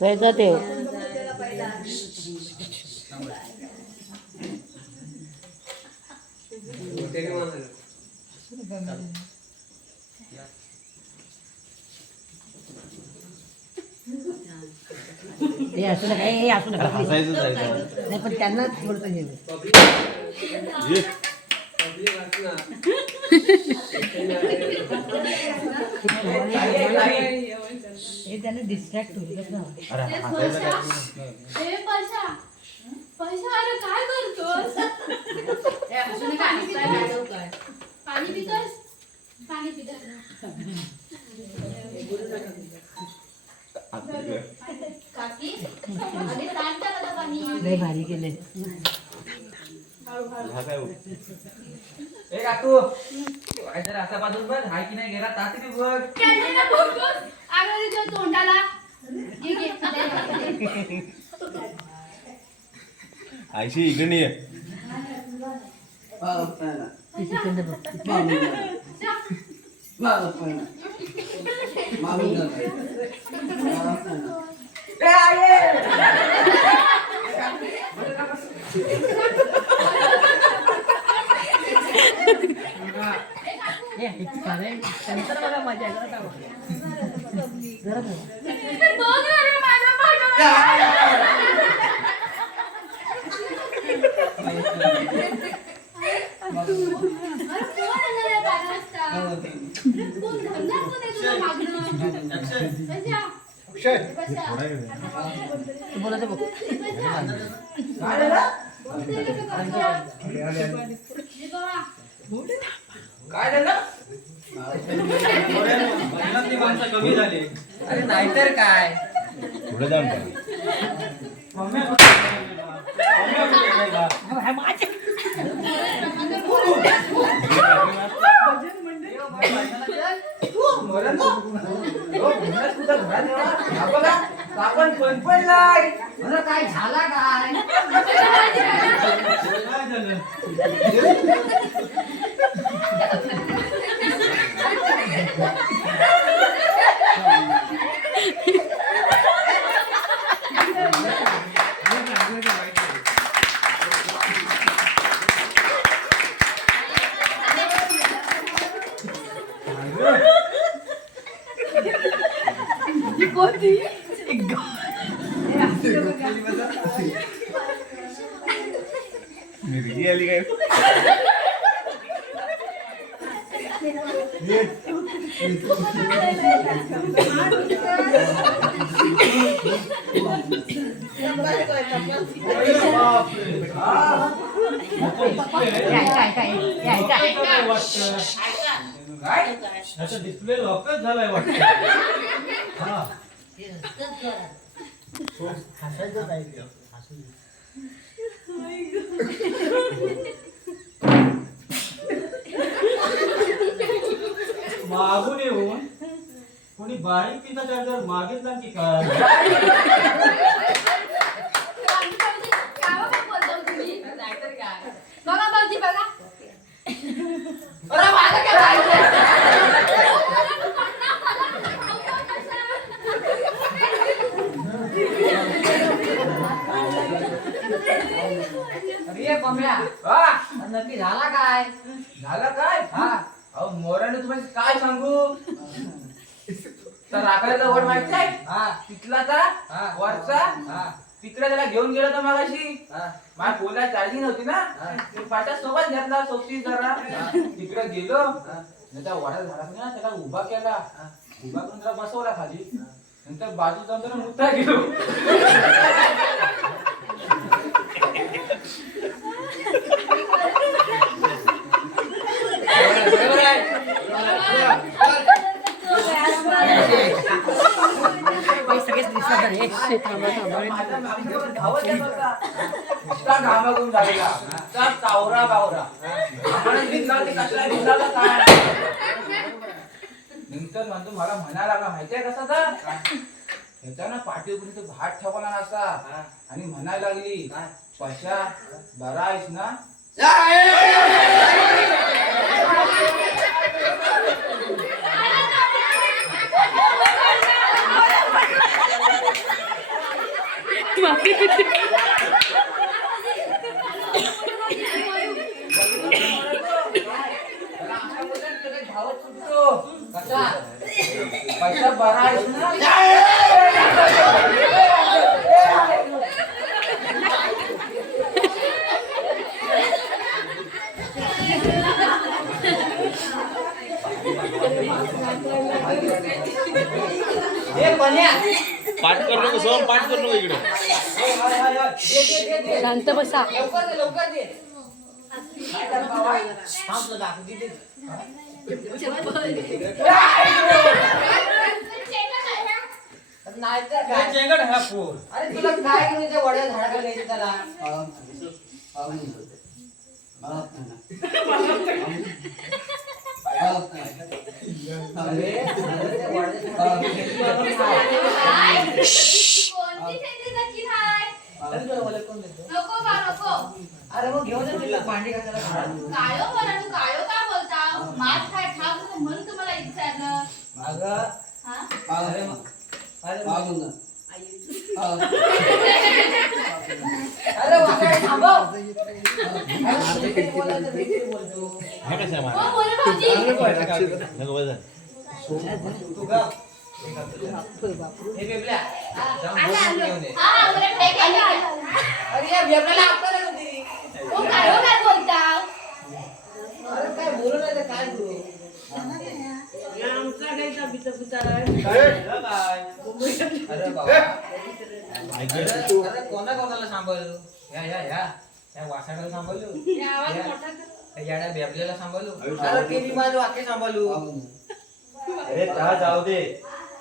जायचं ते हे असू नका हे असू नका नाही पण त्यांना थोडंसं हे हे त्यांना डिस्ट्रॅक्ट होईल काय करतोस पाणी पितोस पाणी पितोस काकी अरे ताट टाक आता पाणी लय भारी केले ए काकू काय जरा असा बाजून बघ हाय की नाही गेला ताती बघ कॅन्टीनला बोलतोस अगं तुझ्या तोंडाला घे आयशी इकडे ये मजा बोला बघ काय झालं माणसं कमी झाली अरे नाहीतर काय पुढे जाऊन आपण पण पडलाय काय झाला काय कोणती मिरगी आली काय डिस्प्ले लॉकच झालाय वाटतं मागून येऊन कोणी बारीक पिता चार्जर मागितला की काय बघा भाऊजी बघा नक्की झाला काय झालं काय हा अहो मोराने तुम्हाला काय सांगू तर राखायला वर माहिती आहे हा तिथलाचा वरचा तिकडे त्याला घेऊन गेलो तर मगाशी माझ्या फोनला चार्जिंग नव्हती ना मी पाट्या सोबत घेतला सोबती जरा तिकडे गेलो त्या वडा झाला ना त्याला उभा केला उभा करून त्याला बसवला खाली नंतर बाजू जाऊन त्याला मुद्दा गेलो घामागून झालेला चावरा बावरा नंतर म्हणतो मला म्हणायला लागला माहितीये कसा तर ह्याच्या पाठी तो भात ठेवला नसता आणि म्हणायला लागली पशा बरा आहेस ना पैसा बरा आहेस ना? ए बन्या पाठ करू नको सोहम, पाठ करू नको इकडे. शांत बसा. लवकर दे लवकर दे. थांब तुला दाखवू दे. नाही तर काय चेंगट हा पोर. अरे तुला काय घेऊन त्या वड्या झाडाला न्यायचं त्याला अरे त्या कोणती थंडी नक्की हाय? कोण देतो नको बा नको. अरे मग घेऊन जा तिला भांडी घासायला घरात. कायो बरं तू कायो का बोलता? मास काय ठाक म्हणून तुम्हाला विचारलं. अगं हा? अरे मग अरे वाकडे थांबव. बोलतो हे कसं आहे हो मला? बोल भाऊजी. नको बसा. तू गप. हे बेबल्या जाऊन बोलून घेऊन ये. हा बरं ठीक आहे. अरे या बेबल्याला आपल्याला होती. हो कायो काय बोलता? अरे काय बोलू नाही तर काय बोलू अरे बाबा अरे कोणाला सांभाळलो या या या या वासाडाला सांभाळलो या याड्या बेबल्याला सांभाळलो अरे किती माझं वाक्य सांभाळलो अरे त्या जाऊ दे,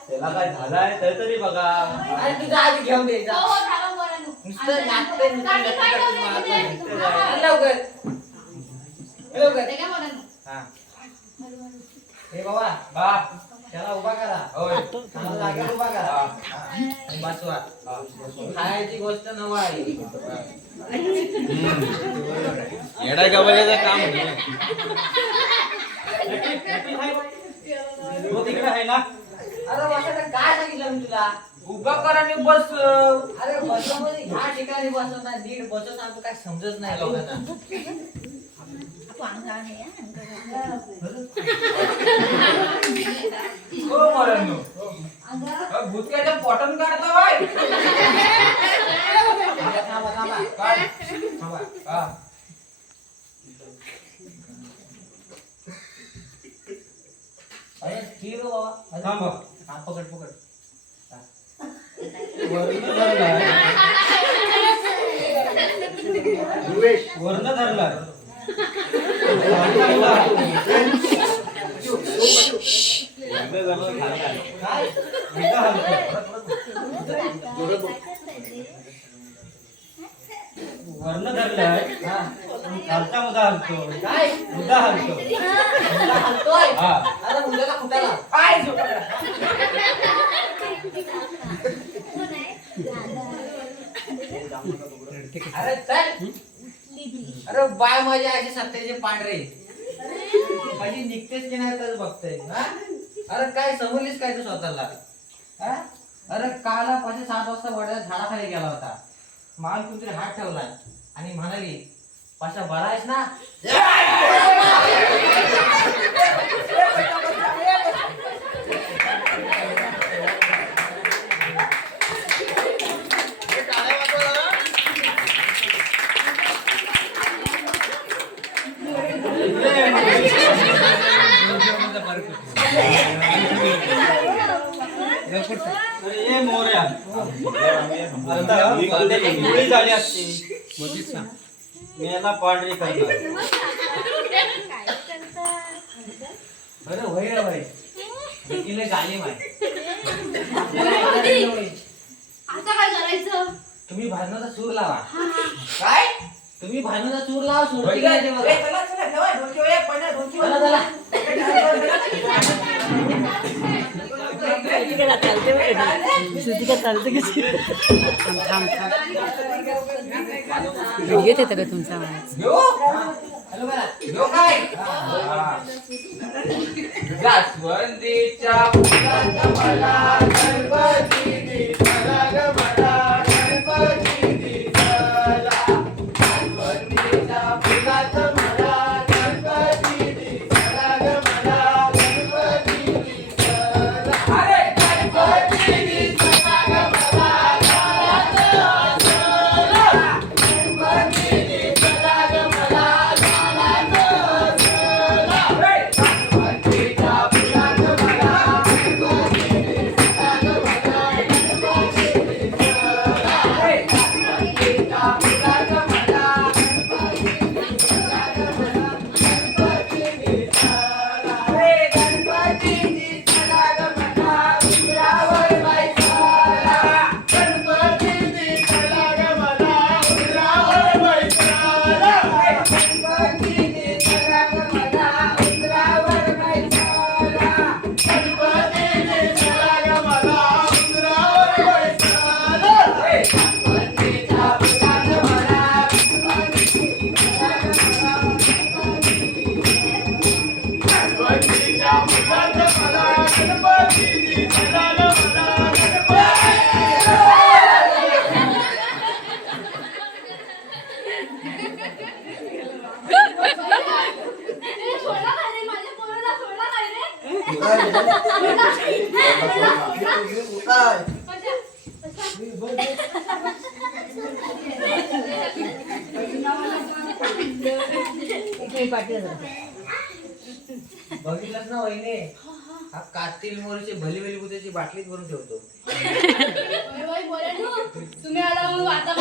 त्याला काय झालाय तर तरी बघा. अरे तुझा आधी घेऊन दे जा. हो हो झालं बरं नु. नुसतं नाचते गाडी काय ठेवलंय? लवकर लवकर ते काय म्हणा नु? हा हे बाबा बाप त्याला उभा करा होय त्याला जागेवर उभा करा आणि बसवा खायची गोष्ट नव आहे येडा गबाल्याचं काम आहे. तो तिकडे आहे ना. अरे वासडा काय सांगितलं मी तुला उभा करा आणि बस. अरे बसमध्ये ह्या ठिकाणी बसत नाही नीट बसत सांगतो काय समजत नाही लोकांना हो मरांनो, भूतक्याच्या पॉटन काढता बाय. थांबा थांबा काय थांबा हा अरे ठीक आहे बाबा थांबा. हा पकड पकड वर्ण धरला. काय वर्ण धरलाय. हा खालचा मुद्दा हलतो. काय मुद्दा हलतो. मुलगा हलतोय हा. अरे मुलाला कुठाला काय अरे चल अरे बाय माझ्या आजी सत्याचे पांढरे माझी निघतेच की नाही तर बघतोय हा? अरे काय समजलीस काय तू स्वतःला हा? अरे काला 5-7 वाजता वड्या झाडाखाली गेला होता मान कुठतरी हात ठेवला आणि म्हणाली पाशा बरा आहेस ना अरे ये मोऱ्या. आता गोळी झाली असती. मी याला पांढरी करणार. अरे होय रे भाई देखील झाली माय आता काय करायचं? तुम्ही भाजनाचा सूर लावा काय तुम्ही भाजनाचा सूर लावा सोडती काय ते बघा चला चला ठेवा ढोलकी वया पण्या ढोलकी चला चला श्रुतिका चालते कशी थांब थांब येत येतं का तुमचा आवाज घेऊ हॅलो बघा घेऊ काय जास्वंदीच्या फुलाचा मला गणपती दिसला ग मला गणपती बघितलंच ना वहिने, हा कातील मोरीची भली भली बुद्याची बाटलीत भरून ठेवतो. तुम्ही आला म्हणून आता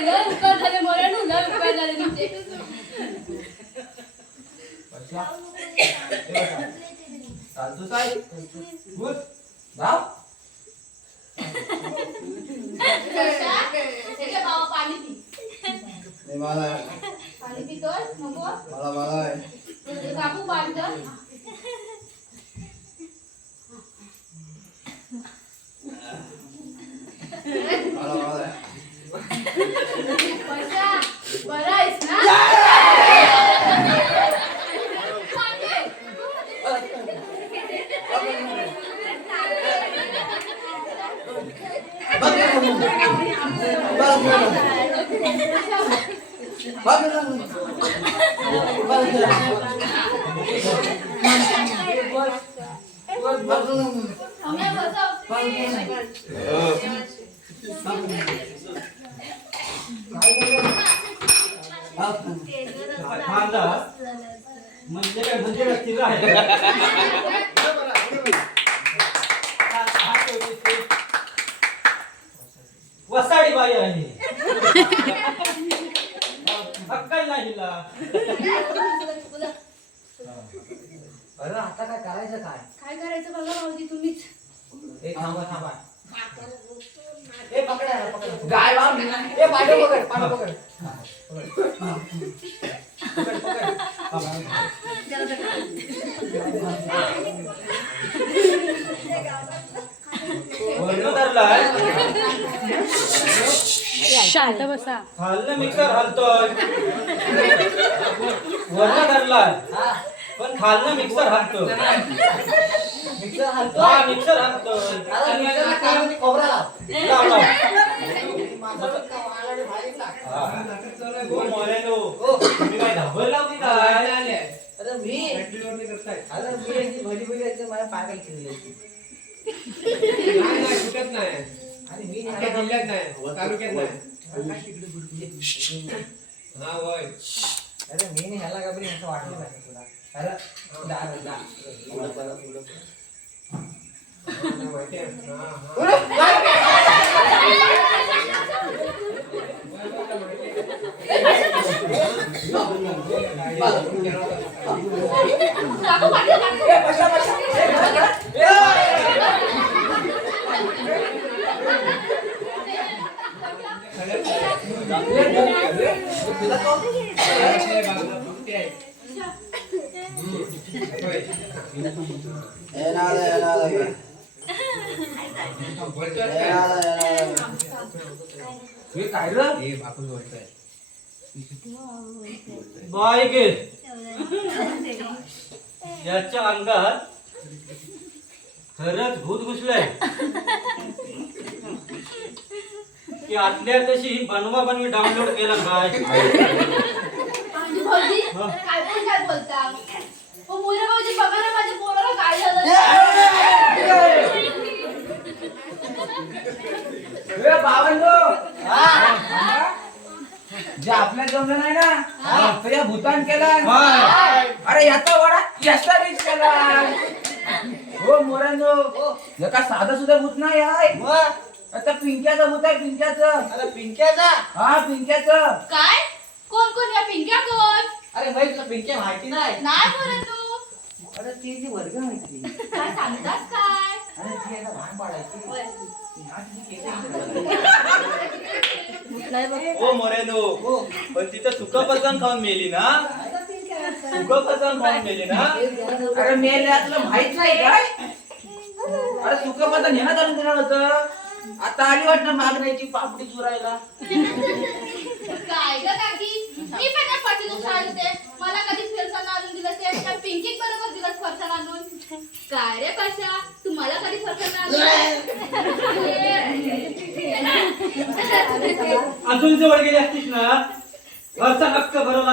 लय उपकार झाले मोऱ्यानू, लय उपकार झाले तुमचे. चालतो साहेब. गुड. जाऊ. बाबा पाणी पी. मला पाणी पितोय नको मला काकू पाणी तर पैसा बरा आहेस ना. म्हणजे काय म्हणजे व्यक्ती आहे वसाडी बाई आहे अक्कल नाही हिला. अरे आता काय करायचं काय? काय करायचं बघा भाऊजी तुम्हीच. ए थांबा थांबा. ए पकडा पकडा. गाय बाम. ए पाठव पकड पाठव पकड. पकड पकड. वर्ण धरलाय शांत बसा. खाल्लं मिक्सर हलतोय. वर्ण धरलाय पण खाल्लं मिक्सर हलतोय. मिक्सर हलतो. हा मिक्सर हलतोय. आता मिक्सरला काढून खोबरा लाव. लाव, लाव. माझं का वालाडे भारी लाग. हो मोरेनो, तुम्ही काय धाबळ लावली काय? अरे मी याची भली भली याची माझ्या पागल केली होती. आणि मी अरे मी ह्याला का बरी असं वाटलं पाहिजे तुला. अरे काकू पाठी काय रे? बाई गे याच्या अंगात खरंच भूत घुसलंय की आतल्या तशी बनवा बनवी डाउनलोड केला काय? भाऊजी काय पण काय बोलता. हो मोरे भाऊजी बघा ना माझ्या पोराला काय झालं. जे आपल्या जमलं नाही ना तर या भूतान केला. अरे याचा वडा याचा बीज केला. हो मोरांनो, एका साधा सुद्धा भूत नाही आहे. आता पिंक्याचं भूत आहे. पिंक्याचं. अरे पिंक्याचा? हा पिंक्याचं. काय कोण कोण या पिंक्या कोण. अरे भाई तुला पिंक्या माहिती नाही? नाही बोलत तू. अरे ती जी वर्ग माहिती. काय सांगतास काय. अरे ती आता भान पाडायची. ओ मोरेनो, पण तिथं सुका पचन खाऊन मेली ना? सुका पचन खाऊन मेली ना? अरे मेल्या तुला माहित नाही काय? अरे सुकं पतन ह्यानं चालून दिलं होतं. आता आली वाटतं मागण्याची पापडी चुरायला. काय ग काकी मी पण या पाठीला शाळेत होते. मला कधी फरसाण आणून दिलं ते त्या पिंकी बरोबर दिलंस फरसाण आणून. काय रे पाशा तुम्हाला कधी फरसाण आणून. अजून जवळ गेली असतीस ना घरचा हक्क भरवला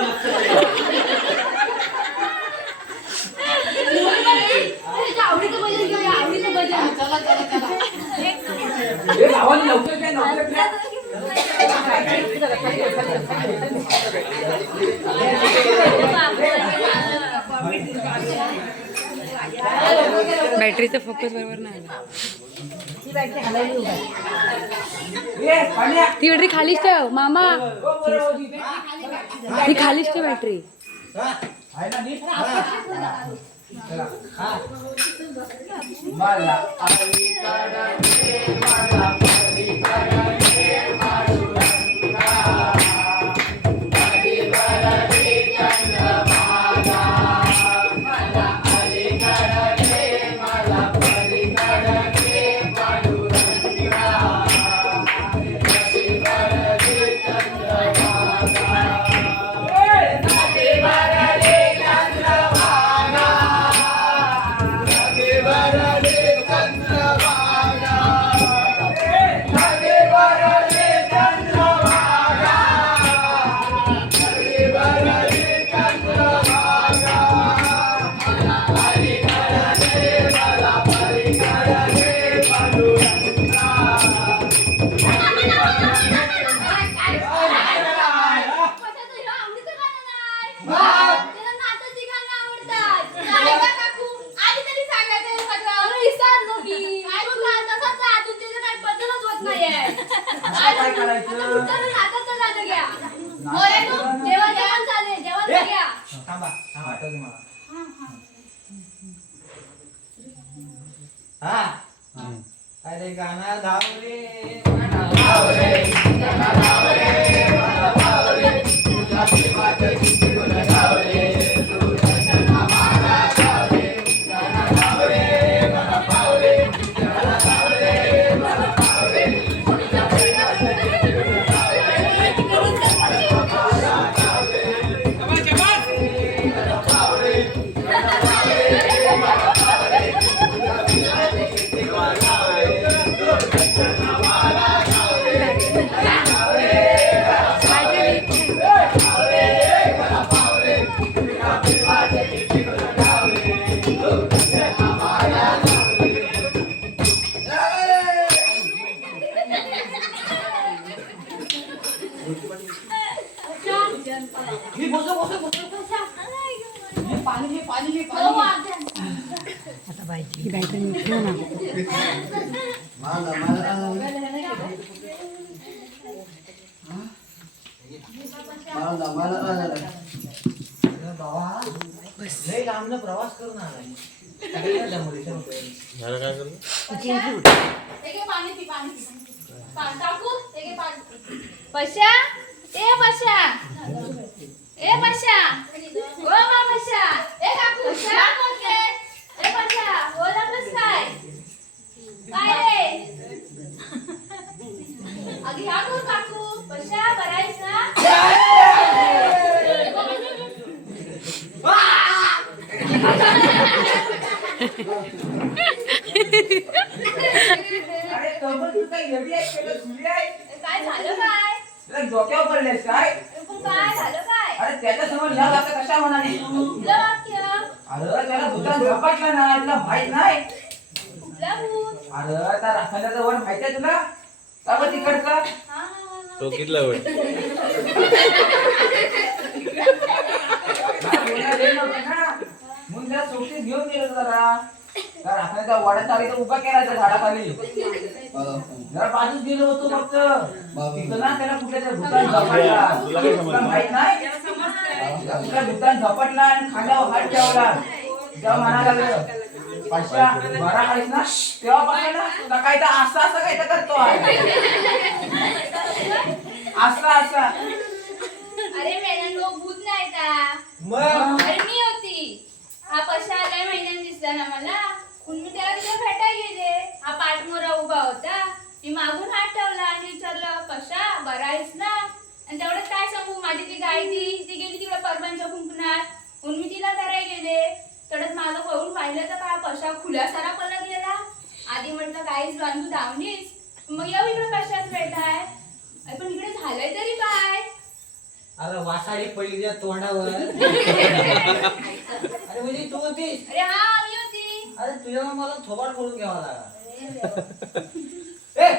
आवडीचं भजन घेऊया. आवडीचं भजन. चला चला चला. भावानी लवकर काय लवकर काय बॅटरीचा फोकस बरोबर नाही आला. ती बॅटरी हलावली उभा. ए पाण्या ती बॅटरी खालीच ठेव मामा. ती खालीच ठेव बॅटरी. आहे ना नीट चला हा मला अलीकडे मला पलीकडे माडुरंगा अलीकडे चंद्रभागा मला अलीकडे मला पलीकडे माडुरंगा अलीकडे चंद्रभागा अरे गाना धावरे आता बायची ही बॅटरी नीट ठेव ना. लय लांबनं प्रवास करून आलाय झालं काय करतो पशा ए पशा ए पशा ओ मा पशा ए काकू पशा बोलते ए पशा बोलतच काय काय रे अगं ह्या कोण काकू पशा बरायस ना अरे कमल तू काय एवढी आहे केलं तुझी आहे काय झालं काय तुला डोक्यावर पडलेस काय पण काय झालं काय अरे त्याच्या समोर ह्या वाक्य कशा म्हणाली तू कुठलं वाक्य अरे त्याला भूतान झपाटला ना तुला माहित नाही कुठलं भूत अरे त्या राखायला वर माहिती आहे तुला का बरं तिकडचा हा हा हा तो कितला वेळ म्हणून त्याला सोबतीत घेऊन गेलो जरा त्या राखायचा वाडा चाली तर उभा केला त्या झाडाखाली जरा बाजूच गेलो होतो फक्त तिथं ना त्याला कुठल्या त्या भूतान झपाटला तुला काय समजलं? तुला माहित नाही तुला भूतान झपाटला आणि खांद्यावर हात ठेवला तेव्हा म्हणायला लागलं पाशा बरा आहेस ना तेव्हापासून ना तुला काय तर असं असं काय तर करतो आहे असा अरे मेनन भूत नाही का मग अरे मी होती हा पशा आलाय महिन्यात दिसला ना मला म्हणून मी त्याला तिथे भेटायला गेले हा पाठमोरा उभा होता मी मागून हात ठेवला आणि विचारलं पशा बरा आहेस ना आणि तेवढंच काय सांगू माझी ती गाय ती गेली तिकडे परबांच्या कुंकणात म्हणून मी तिला धरायला गेले तेवढंच मला वळून पाहिलं तर काय पशा खुल्या सारा पलट गेला आधी म्हटलं काहीच बांधू धावणीस मग येऊ इकडे कशाच भेटाय पण इकडे झालंय तरी काय अरे वासाडी पहिल्या तोंडावर अरे म्हणजे तू होतीस अरे हा मी होती अरे तुझ्या मला थोबाड बोलून घ्यावा लागला ए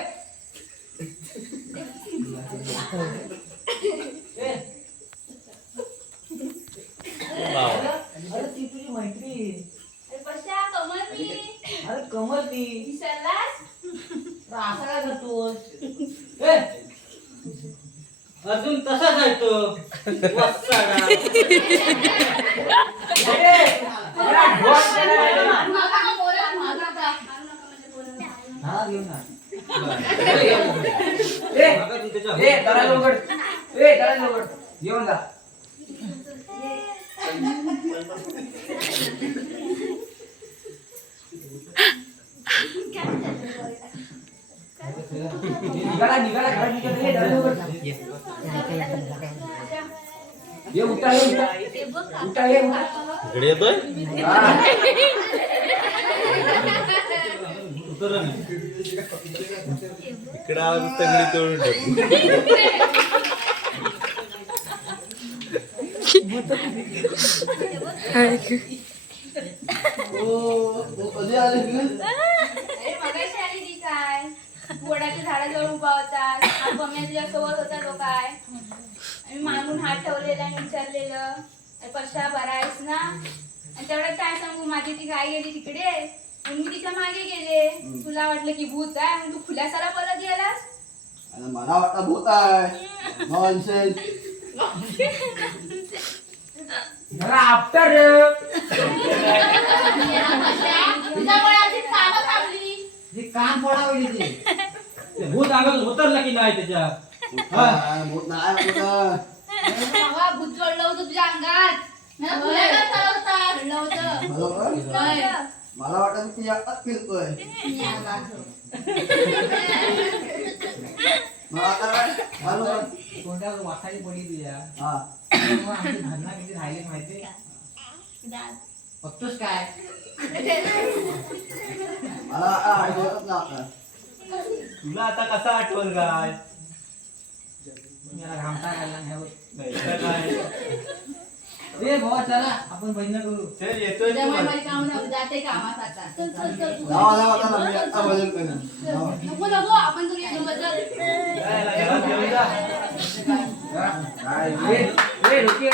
अरे ती तुझी मैत्री. अरे कशा कमल मी अरे कमल ती. विसरलास अरे असं काय करतोस? ए, अजून तसाच आहे तो वस्साडा. मागा ना बोला मागा का मारू नका म्हणजे बोला हा घेऊन ना. दरवाजा उघड येऊन जा. निघाला घरात निघाला. ये, दरवाजा उघड. ये उठा ये उठा. इकडे येतोय हा. इकडे आवाज तगडी तोडून टाकू. अरे मगाशी आली ती काय वडाच्या झाडाजवळ उभा होता हा बम्या तुझ्या सोबत होता तो काय आणि मागून हात ठेवलेला आणि विचारलेलं अरे कशा बरा आहेस ना आणि तेवढ्यात काय सांगू माझी ती गाय गेली तिकडे म्हणून मी तिच्या मागे गेले तुला वाटलं की भूत आहे म्हणून तू खुल्यासाला परत गेलास आणि मला वाटतं भूत आहे नॉनसेन्स. जरा आफ्टर तुझ्यामुळे आमची कामं थांबली ती कान फोडावी ती. ते भूत अंगात उतरलं की नाही त्याच्या भूत नाही होतं. बाबा भूत जोडलं होतं तुझ्या अंगात मला खुल्याला चढवलं होतं बरोबर होय. मला वाटतं मी तुझ्या आत फिरतोय. मग आता काय चालू कर. तोंडावर वासाडी पडली तुझ्या. हा मग आमची भांडणं किती राहिली माहितीये. बघतोस काय मला आता आठवतच नव्हतं. तुला आता कसा आठवण काय मी याला घामटा घालला नाही होत. नाही तर काय ए भावा चला आपण बहिण करू. चल येतोय तू त्यामुळे बघ. माझी कामं जाते कामात आता चल चल चल जावा चला मी आता बदल करेन. जावा. नको नको आपण तरी एकदम बदल जायला घरात घेऊन जा. काय ये रोकी